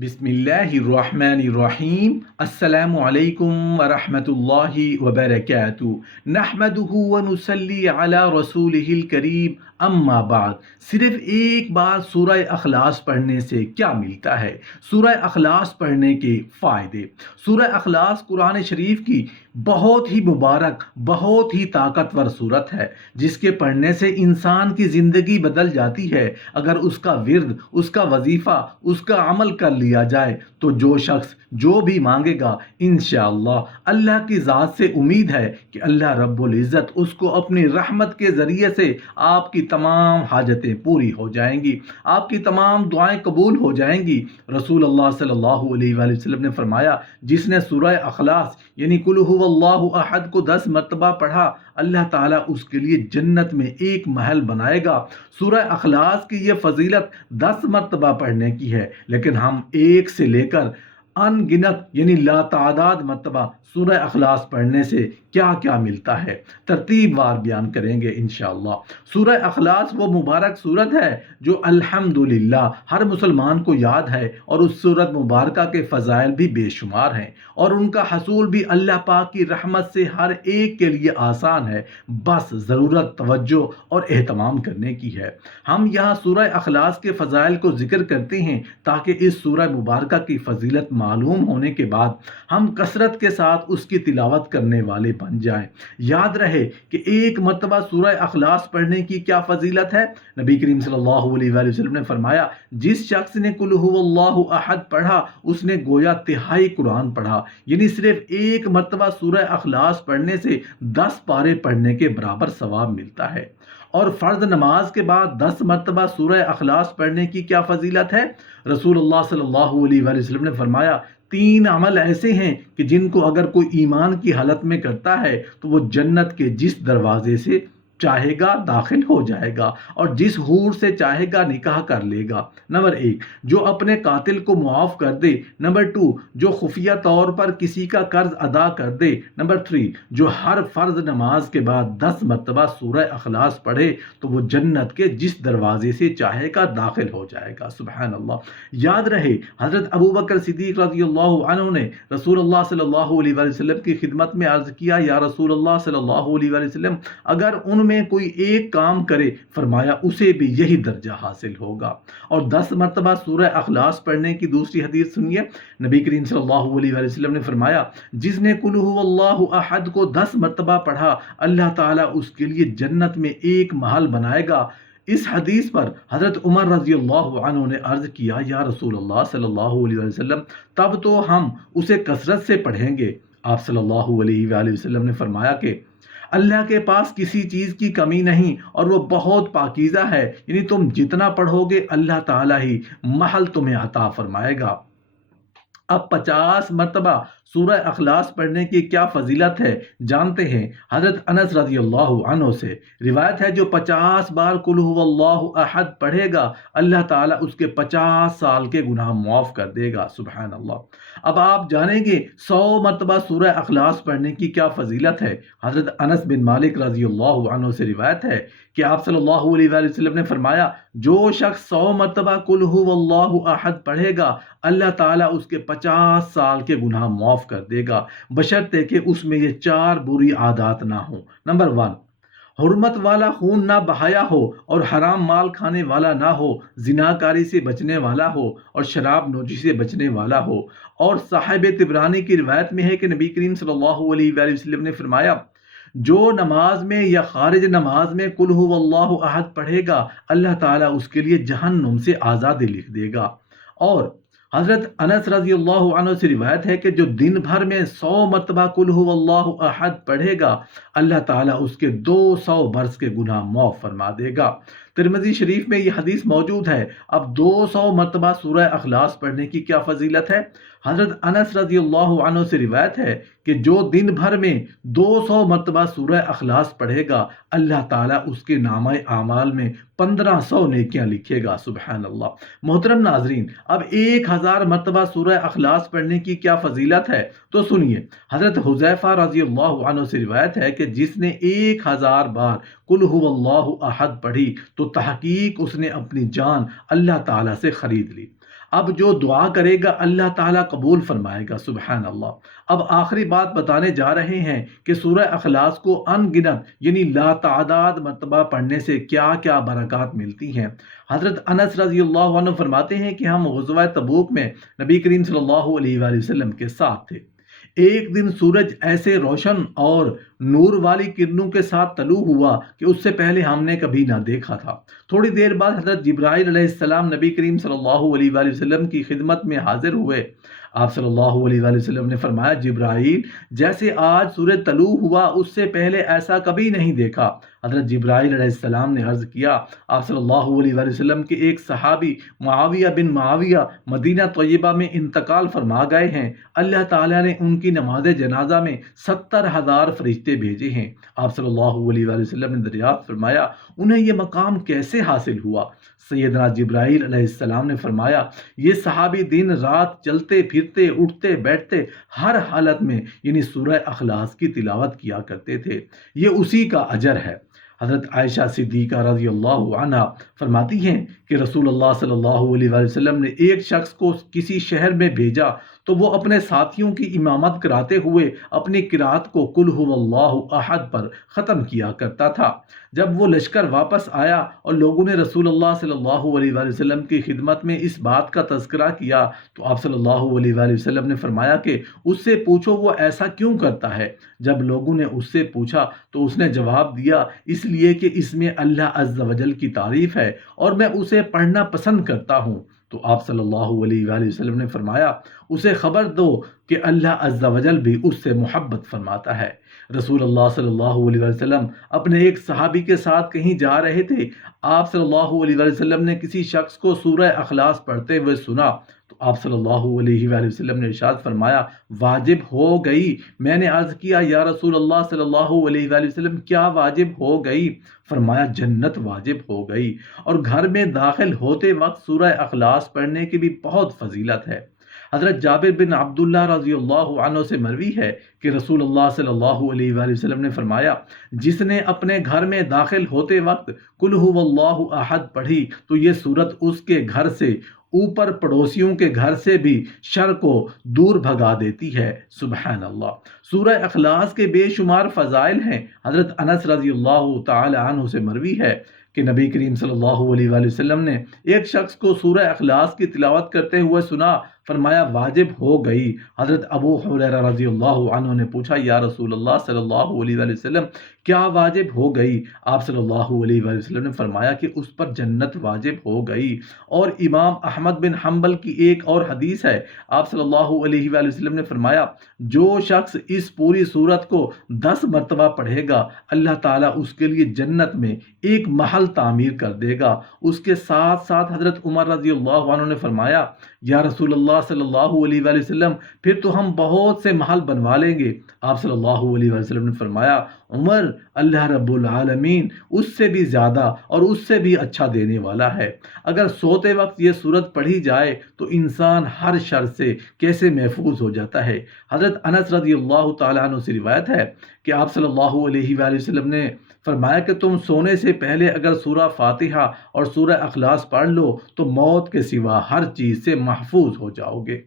बिस्मिल्लाहिर्रहमानिर्रहीम। अस्सलामु अलैकुम वरहमतुल्लाहि वबरकातुहू। नहमदुहु व नुसल्ली अला रसूलिहिल करीम, अम्मा बाद। सिर्फ एक बार सूरह अखलास पढ़ने से क्या मिलता है? सूरह अखलास पढ़ने के फ़ायदे। सूरह अखलास कुरान शरीफ की बहुत ही मुबारक, बहुत ही ताकतवर सूरत है, जिसके पढ़ने से इंसान की ज़िंदगी बदल जाती है। अगर उसका विर्द, उसका वजीफ़ा, उसका अमल कर लिया जाए तो जो शख्स जो भी मांगेगा, इंशाअल्लाह अल्लाह की ज़ात से उम्मीद है कि अल्लाह रब्बुल इज़्ज़त उसको अपनी रहमत के ज़रिए से आपकी तमाम हाजतें पूरी हो जाएंगी, आपकी तमाम दुआएं कबूल हो जाएंगी। रसूल अल्लाह सल्लल्लाहु अलैहि वसल्लम ने फरमाया, जिसने सूरह अखलास यानी कुल हुवल्लाहु अहद को 10 मरतबा पढ़ा, अल्लाह ताला उसके लिए जन्नत में एक महल बनाएगा। सूरह अखलास की ये फजीलत 10 मरतबा पढ़ने की है, लेकिन हम एक से लेकर अनगिनत यानी लातादाद मरतबा सूरह अखलास पढ़ने से क्या क्या मिलता है, तरतीब वार बयान करेंगे इंशाअल्लाह। सूरह अखलास वो मुबारक सूरत है जो अल्हम्दुलिल्लाह हर मुसलमान को याद है, और उस सूरत मुबारक के फ़ज़ाइल भी बेशुमार हैं, और उनका हसूल भी अल्लाह पाक की रहमत से हर एक के लिए आसान है। बस ज़रूरत तवज्जो और एहतमाम करने की है। हम यहाँ सूरह अखलास के फ़ज़ाइल को ज़िक्र करते हैं ताकि इस सूरह मुबारक की फ़जीलत मालूम होने के बाद हम कसरत के साथ उसकी तिलावत करने वाले बन जाएं। याद रहे कि एक मरतबा सूरह अखलास पढ़ने की क्या फजीलत है। नबी करीम सल्लल्लाहु अलैहि वसल्लम ने फरमाया, जिस शख्स ने कुल हुवल्लाहु अहद पढ़ा उसने गोया तिहाई कुरान पढ़ा, यानी सिर्फ एक मरतबा सूरह अखलास पढ़ने से 10 पारे पढ़ने के बराबर सवाब मिलता है। और फ़र्ज नमाज के बाद 10 मरतबा सूरह अखलास पढ़ने की क्या फजीलत है। रसूलुल्लाह सल्लल्लाहु अलैहि वसल्लम ने फरमाया, 3 अमल ऐसे हैं कि जिनको अगर कोई ईमान की हालत में करता है तो वो जन्नत के जिस दरवाजे से चाहेगा दाखिल हो जाएगा, और जिस हूर से चाहेगा निकाह कर लेगा। नंबर 1, जो अपने कातिल को मुआफ़ कर दे। नंबर 2, जो खुफिया तौर पर किसी का कर्ज अदा कर दे। नंबर 3, जो हर फ़र्ज नमाज के बाद 10 मरतबा सूरह अखलास पढ़े तो वो जन्नत के जिस दरवाजे से चाहेगा दाखिल हो जाएगा। सुभान अल्लाह। याद रहे, हज़रत अबू बकर सिद्दीक़ रज़ियल्लाहु अन्हु ने रसूलुल्लाह सल्लल्लाहु अलैहि वसल्लम की खिदमत में अर्ज़ किया, या रसूलुल्लाह सल्लल्लाहु अलैहि वसल्लम, अगर उनमें कोई एक काम करे, फरमाया उसे भी यही दर्जा हासिल होगा। और 10 मरतबा सूरह अखलास पढ़ने की दूसरी हदीस सुनिए। नबी करीम सल्लल्लाहु अलैहि वसल्लम ने फरमाया, जिसने कुल हुवल्लाहु अहद को 10 मरतबा पढ़ा, अल्लाह ताला उसके लिए जन्नत में एक महल बनाएगा। इस हदीस पर हज़रत उमर रज़ियल्लाहु अन्हु ने अर्ज़ किया, या रसूलल्लाह सल्लल्लाहु अलैहि वसल्लम, तब तो हम उसे कसरत से पढ़ेंगे। आप सल्लल्लाहु अलैहि वसल्लम ने फरमाया कि अल्लाह के पास किसी चीज़ की कमी नहीं और वो बहुत पाकीज़ा है, यानी तुम जितना पढ़ोगे अल्लाह ताला ही महल तुम्हें अता फरमाएगा। अब 50 मरतबा सूरह अखलास पढ़ने की क्या फजीलत है जानते हैं। हज़रत अनस रज़ियल्लाहु अन्हु से रिवायत है, जो 50 बार कुल हुवल्लाहु अहद पढ़ेगा, अल्लाह ताला उसके 50 साल के गुनाह मुआफ़ कर देगा। सुभान अल्लाह। अब आप जानेंगे 100 मरतबा सूरह अखलास पढ़ने की क्या फजीलत है। हज़रत अनस बिन मालिक रज़ियल्लाहु अन्हु से रिवायत है कि आप सल्लल्लाहु अलैहि वसल्लम ने फरमाया, जो शख्स 100 मरतबा कुल हुवल्लाहु अहद पढ़ेगा, अल्लाह ताला उसके 50 साल के गुनाह मुआफ़ कर देगा, बशर्ते कि उसमें ये 4 बुरी आदत ना हो। नंबर 1, हुर्मत वाला खून ना बहाया हो, और हराम माल खाने वाला ना हो, जिनाकारी से बचने वाला हो, और शराब नोशी से बचने वाला हो। और साहिब तिबरानी की रिवायत में है कि नबी करीम सल्लल्लाहु अलैहि वसल्लम ने फरमाया, जो नमाज में या खारिज नमाज में कुल हुवल्लाहु अहद पढ़ेगा, अल्लाह ताला उसके लिए जहन्नुम से आज़ादी लिख देगा। और हज़रत अनस रज़ियल्लाहु अन्हु से रिवायत है कि जो दिन भर में 100 मरतबा कुल हुवल्लाहु अहद पढ़ेगा, अल्लाह ताला उसके 200 बरस के गुनाह माफ़ फरमा देगा। तिरमिज़ी शरीफ में ये हदीस मौजूद है। अब 200 मरतबा सूरह अखलास पढ़ने की क्या फजीलत है। हज़रत अनस रज़ियल्लाहु अन्हु से रिवायत है कि जो दिन भर में 200 मरतबा सूरह अखलास पढ़ेगा, अल्लाह ताला उसके नामे आमाल में 1500 नेकियां लिखेगा। सुभान अल्लाह। मोहतरम नाजरीन, अब 1000 मरतबा सूरह अखलास पढ़ने की क्या फजीलत है, तो सुनिए। हज़रत हुज़ैफ़ा रज़ियल्लाहु अन्हु से रिवायत है कि जिसने 1000 बार कुल हुवल्लाहु अहद पढ़ी तो तहकीक उसने अपनी जान अल्लाह ताला से खरीद ली। اب جو دعا کرے گا اللہ تعالیٰ قبول فرمائے گا، سبحان اللہ۔ اب آخری بات بتانے جا رہے ہیں کہ سورہ اخلاص کو ان گنت یعنی لا تعداد مرتبہ پڑھنے سے کیا کیا برکات ملتی ہیں۔ حضرت انس رضی اللہ عنہ فرماتے ہیں کہ ہم غزوہ تبوک میں نبی کریم صلی اللہ علیہ وآلہ وسلم کے ساتھ تھے۔ ایک دن سورج ایسے روشن اور نور والی کرنوں کے ساتھ طلوع ہوا کہ اس سے پہلے ہم نے کبھی نہ دیکھا تھا۔ تھوڑی دیر بعد حضرت جبرائیل علیہ السلام نبی کریم صلی اللہ علیہ وآلہ وسلم کی خدمت میں حاضر ہوئے۔ آپ صلی اللہ علیہ وآلہ وسلم نے فرمایا، جبرائیل، جیسے آج سورج طلوع ہوا اس سے پہلے ایسا کبھی نہیں دیکھا۔ حضرت جبرائیل علیہ السلام نے عرض کیا، آپ صلی اللہ علیہ وآلہ وسلم کے ایک صحابی معاویہ بن معاویہ مدینہ طیبہ میں انتقال فرما گئے ہیں۔ اللہ تعالیٰ نے ان کی نماز جنازہ میں 70,000 فرشتے بھیجے ہیں۔ آپ صلی اللہ علیہ وآلہ وسلم نے دریافت فرمایا، انہیں یہ مقام کیسے حاصل ہوا؟ سیدنا جبرائیل علیہ السلام نے فرمایا، یہ صحابی دن رات چلتے پھرتے اٹھتے بیٹھتے ہر حالت میں یعنی سورہ اخلاص کی تلاوت کیا کرتے تھے، یہ اسی کا اجر ہے۔ حضرت عائشہ صدیقہ رضی اللہ عنہ فرماتی ہیں کہ رسول اللہ صلی اللہ علیہ وآلہ وسلم نے ایک شخص کو کسی شہر میں بھیجا تو وہ اپنے ساتھیوں کی امامت کراتے ہوئے اپنی قرات کو قل هو اللہ احد پر ختم کیا کرتا تھا۔ جب وہ لشکر واپس آیا اور لوگوں نے رسول اللہ صلی اللہ علیہ وآلہ وسلم کی خدمت میں اس بات کا تذکرہ کیا تو آپ صلی اللہ علیہ وآلہ وسلم نے فرمایا کہ اس سے پوچھو وہ ایسا کیوں کرتا ہے۔ جب لوگوں نے اس سے پوچھا تو اس نے جواب دیا، اس لیے کہ اس میں اللہ عز و جل کی تعریف ہے اور میں اسے پڑھنا پسند کرتا ہوں۔ تو آپ صلی اللہ علیہ وآلہ وسلم نے فرمایا، اسے خبر دو کہ اللہ عز و جل بھی اس سے محبت فرماتا ہے۔ رسول اللہ صلی اللہ علیہ وسلم اپنے ایک صحابی کے ساتھ کہیں جا رہے تھے۔ آپ صلی اللہ علیہ وسلم نے کسی شخص کو سورہ اخلاص پڑھتے ہوئے سنا تو آپ صلی اللہ علیہ وآلہ وسلم نے ارشاد فرمایا، واجب ہو گئی۔ میں نے عرض کیا، یا رسول اللہ صلی اللہ علیہ وآلہ وسلم کیا واجب ہو گئی؟ فرمایا، جنت واجب ہو گئی۔ اور گھر میں داخل ہوتے وقت سورہ اخلاص پڑھنے کی بھی بہت فضیلت ہے۔ حضرت جابر بن عبداللہ رضی اللہ عنہ سے مروی ہے کہ رسول اللہ صلی اللہ علیہ وآلہ وسلم نے فرمایا، جس نے اپنے گھر میں داخل ہوتے وقت قل هو اللہ احد پڑھی تو یہ سورت اس کے گھر سے اوپر پڑوسیوں کے گھر سے بھی شر کو دور بھگا دیتی ہے۔ سبحان اللہ۔ سورہ اخلاص کے بے شمار فضائل ہیں۔ حضرت انس رضی اللہ تعالی عنہ سے مروی ہے کہ نبی کریم صلی اللہ علیہ وآلہ وسلم نے ایک شخص کو سورہ اخلاص کی تلاوت کرتے ہوئے سنا، فرمایا واجب ہو گئی۔ حضرت ابو ہریرہ رضی اللہ عنہ نے پوچھا، یا رسول اللہ صلی اللہ علیہ وآلہ وسلم کیا واجب ہو گئی؟ آپ صلی اللہ علیہ وآلہ وسلم نے فرمایا کہ اس پر جنت واجب ہو گئی۔ اور امام احمد بن حنبل کی ایک اور حدیث ہے، آپ صلی اللہ علیہ وآلہ وسلم نے فرمایا، جو شخص اس پوری سورت کو 10 مرتبہ پڑھے گا اللہ تعالیٰ اس کے لیے جنت میں ایک محل تعمیر کر دے گا۔ اس کے ساتھ ساتھ حضرت عمر رضی اللہ عنہ نے فرمایا، یا رسول اللہ صلی اللہ علیہ وآلہ وسلم پھر تو ہم بہت سے محل بنوا لیں گے۔ آپ صلی اللہ علیہ وآلہ وسلم نے فرمایا، عمر، اللہ رب العالمین اس سے بھی زیادہ اور اس سے بھی اچھا دینے والا ہے۔ اگر سوتے وقت یہ سورت پڑھی جائے تو انسان ہر شر سے کیسے محفوظ ہو جاتا ہے۔ حضرت انس رضی اللہ تعالیٰ عنہ سے روایت ہے کہ آپ صلی اللہ علیہ وآلہ وسلم نے فرمایا کہ تم سونے سے پہلے اگر سورہ فاتحہ اور سورہ اخلاص پڑھ لو تو موت کے سوا ہر چیز سے محفوظ ہو جاؤ گے۔